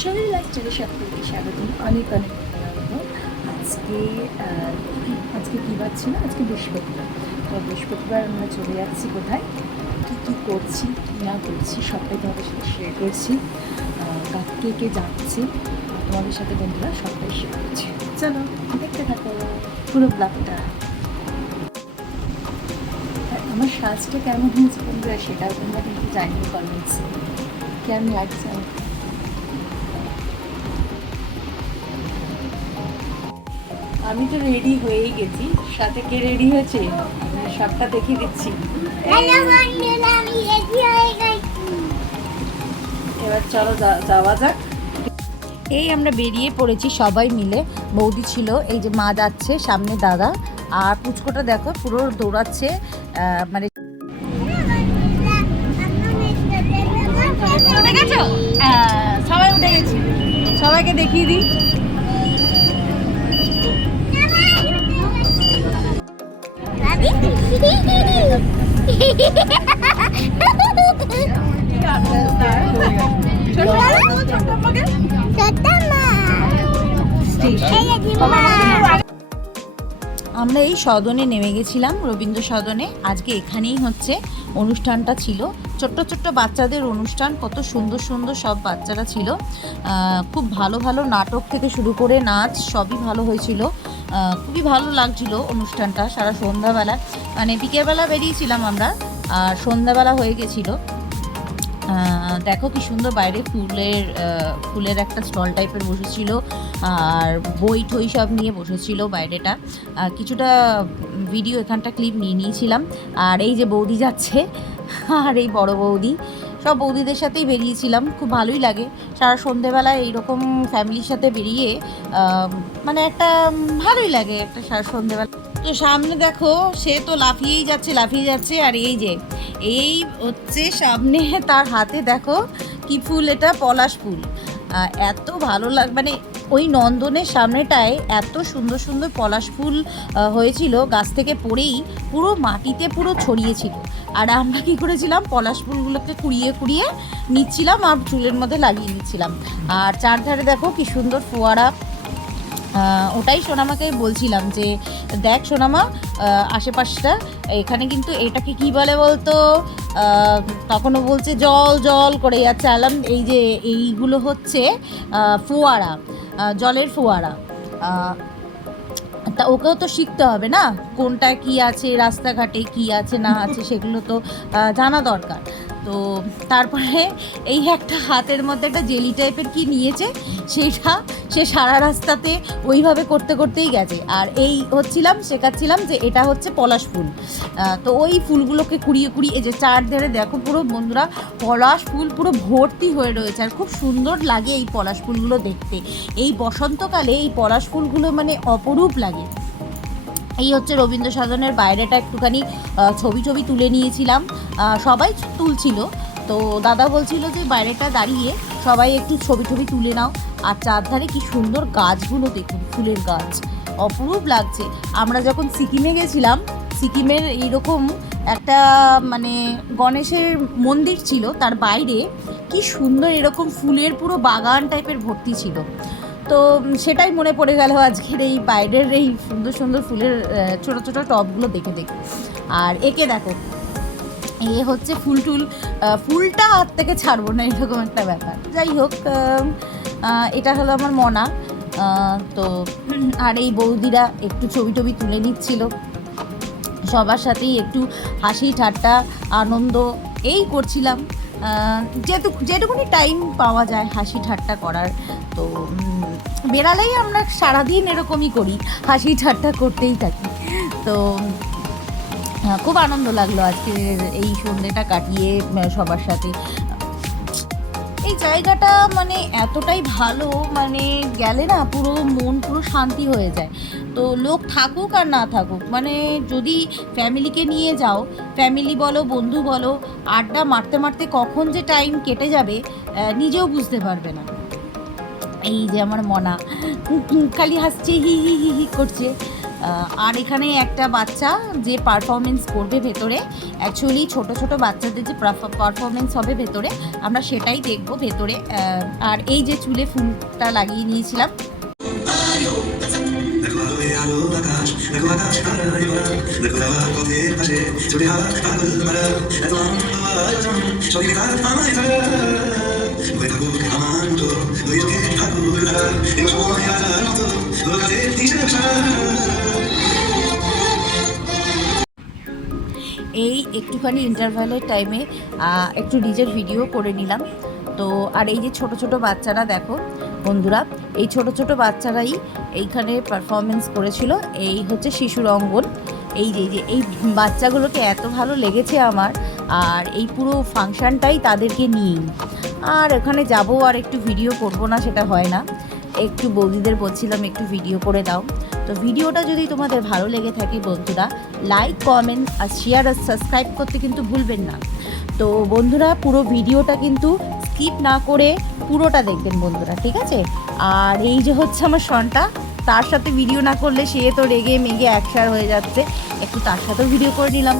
শরীর লাইফস্টাইলে সকলকে স্বাগতম। অনেক অনেক ধন্যবাদ। আজকে আজকে কী বার ছিল? আজকে বৃহস্পতিবার। তো বৃহস্পতিবার আমরা চলে যাচ্ছি কোথায়, কী করছি কী না করছি সবটাই তোমাদের সাথে শেয়ার করছি। কে কে যাচ্ছে তোমাদের সাথে বন্ধুরা সবটাই শেয়ার করছি। চলো দেখতে থাকো পুরো ব্লগটা। আমার সাজটা কেমন হয়েছে বন্ধুরা সেটাও তোমরা কিন্তু জানিয়ে কমেন্টসে কেমন লাগছে। আমি তো রেডি হয়েই গেছি, সাথে কে রেডি হয়েছে সবটা দেখিয়ে দিচ্ছি। এবার চলো যাওয়া যাক। এই আমরা বেরিয়ে পড়েছি সবাই মিলে। বৌদি ছিল, এই যে মা যাচ্ছে, সামনে দাদা, আর পুচকোটা দেখো পুরো দৌড়াচ্ছে। মানে সবাই উঠে গেছি, সবাইকে দেখিয়ে দিই। আমরা এই সদনে নেমে গেছিলাম, রবীন্দ্র সদনে। আজকে এখানেই হচ্ছে অনুষ্ঠানটা ছিল, ছোট্ট ছোট্ট বাচ্চাদের অনুষ্ঠান। কত সুন্দর সুন্দর সব বাচ্চারা ছিল। খুব ভালো ভালো নাটক থেকে শুরু করে নাচ সবই ভালো হয়েছিল। খুবই ভালো লাগছিল অনুষ্ঠানটা। সারা সন্ধ্যাবেলা, মানে বিকেলবেলা বেরিয়েছিলাম আমরা, আর সন্ধ্যাবেলা হয়ে গেছিলো। দেখো কি সুন্দর বাইরে ফুলের একটা স্টল টাইপের বসেছিল, আর বই ঠই সব নিয়ে বসেছিল বাইরেটা। কিছুটা ভিডিও এখানটা ক্লিপ নিয়ে নিয়েছিলাম। আর এই যে বৌদি যাচ্ছে, আর এই বড় বৌদি, সব বৌদিদের সাথেই বেরিয়েছিলাম। খুব ভালোই লাগে সারা সন্ধেবেলায় এইরকম ফ্যামিলির সাথে বেরিয়ে, মানে একটা ভালোই লাগে একটা সারা সন্ধেবেলা। তো সামনে দেখো সে তো লাফিয়েই যাচ্ছে। আর এই যে এই হচ্ছে সামনে, তার হাতে দেখো কি ফুল, এটা পলাশ ফুল। এত ভালো মানে ওই নন্দনের সামনেটায় এত সুন্দর সুন্দর পলাশ ফুল হয়েছিল, গাছ থেকে পড়েই পুরো মাটিতে পুরো ছড়িয়েছিল। আর আমরা কী করেছিলাম, পলাশ ফুলগুলোকে কুড়িয়ে কুড়িয়ে নিচ্ছিলাম আর চুলের মধ্যে লাগিয়ে নিচ্ছিলাম। আর চারধারে দেখো কি সুন্দর ফোয়ারা। ওটাই সোনামাকে বলছিলাম যে দেখ সোনামা, আশেপাশটা এখানে কিন্তু এটাকে কি বলে বলতো। তখনও বলছে জল জল করে যাচ্ছে। আলাম এই যে এইগুলো হচ্ছে ফোয়ারা, জলের ফোয়ারা। তা ওকেও তো শিখতে হবে না, কোনটা কি আছে, রাস্তাঘাটে কি আছে না আছে সেগুলো তো জানা দরকার। তো তারপরে এই একটা হাতের মধ্যে একটা জেলি টাইপের কি নিয়েছে, সেটা সে সারা রাস্তাতে ওইভাবে করতে করতেই গেছে। আর এই শেখাচ্ছিলাম যে এটা হচ্ছে পলাশ ফুল। তো ওই ফুলগুলোকে কুড়িয়ে কুড়িয়ে, এই যে চারধারে দেখো পুরো বন্ধুরা পলাশ ফুল পুরো ভর্তি হয়ে রয়েছে। আর খুব সুন্দর লাগে এই পলাশ ফুলগুলো দেখতে। এই বসন্তকালে এই পলাশ ফুলগুলো মানে অপরূপ লাগে। এই হচ্ছে রবীন্দ্র সদনের বাইরেটা একটুখানি ছবি তুলে নিয়েছিলাম। সবাই তুলছিল, তো দাদা বলছিল যে বাইরেটা দাঁড়িয়ে সবাই একটু ছবি তুলে নাও। আর চারধারে কি সুন্দর গাছগুলো দেখুন, ফুলের গাছ অপরূপ লাগছে। আমরা যখন সিকিমে গেছিলাম, সিকিমের এইরকম একটা মানে গণেশের মন্দির ছিল, তার বাইরে কি সুন্দর এরকম ফুলের পুরো বাগান টাইপের ভর্তি ছিল। তো সেটাই মনে পড়ে গেল আজকের এই বাইরের এই সুন্দর সুন্দর ফুলের ছোটো ছোটো টবগুলো দেখে। আর একে দেখো, এ হচ্ছে ফুলটা হাত থেকে ছাড়বো না এরকম একটা ব্যাপার। যাই হোক, এটা হলো আমার মনা। তো আর এই বৌদিরা একটু ছবি তুলে নিচ্ছিল, সবার সাথেই একটু হাসি ঠাট্টা আনন্দ এই করছিলাম। যেটুকুনি টাইম পাওয়া যায় হাসি ঠাট্টা করার, তো বেড়ালেই আমরা সারাদিন এরকমই করি, হাসি ঠাট্টা করতেই থাকি। তো খুব আনন্দ লাগলো আজকে এই সন্ধ্যেটা কাটিয়ে সবার সাথে। এই জায়গাটা মানে এতটাই ভালো, মানে গেলে না পুরো মন পুরো শান্তি হয়ে যায়। তো লোক থাকুক আর না থাকুক, মানে যদি ফ্যামিলিকে নিয়ে যাও, ফ্যামিলি বলো বন্ধু বলো, আড্ডা মারতে মারতে কখন যে টাইম কেটে যাবে নিজেও বুঝতে পারবে না। এই যে আমার মনা খালি হাসছে, হি হি হি হি করছে। আর এখানে একটা বাচ্চা যে পারফরমেন্স করবে ভেতরে, অ্যাকচুয়ালি ছোট ছোট বাচ্চাদের যে পারফরমেন্স হবে ভেতরে, আমরা সেটাই দেখব ভেতরে। আর এই যে চুলে ফুলটা লাগিয়ে নিয়েছিলাম, এই একটুখানি ইন্টারভ্যালের টাইমে একটু নিজের ভিডিও করে নিলাম। তো আর এই যে ছোট ছোট বাচ্চারা দেখো বন্ধুরা, এই ছোট ছোট বাচ্চারাই এইখানে পারফরমেন্স করেছিল। এই হচ্ছে শিশুর অঙ্গন। এই যে এই বাচ্চাগুলোকে এত ভালো লেগেছে আমার, আর এই পুরো ফাংশানটাই তাদেরকে নিয়েই। আর ওখানে যাব আর একটু ভিডিও করব না সেটা হয় না, একটু বৌদিদের বলছিলাম একটু ভিডিও করে দাও। তো ভিডিওটা যদি তোমাদের ভালো লেগে থাকে বন্ধুরা, লাইক, কমেন্ট আর শেয়ার আর সাবস্ক্রাইব করতে কিন্তু ভুলবেন না। তো বন্ধুরা পুরো ভিডিওটা কিন্তু স্কিপ না করে পুরোটা দেখবেন বন্ধুরা, ঠিক আছে? আর এই যে হচ্ছে আমার সনটা, তার সাথে ভিডিও না করলে সে তো রেগে মেগে একসার হয়ে যাচ্ছে, একটু তার সাথেও ভিডিও করে নিলাম।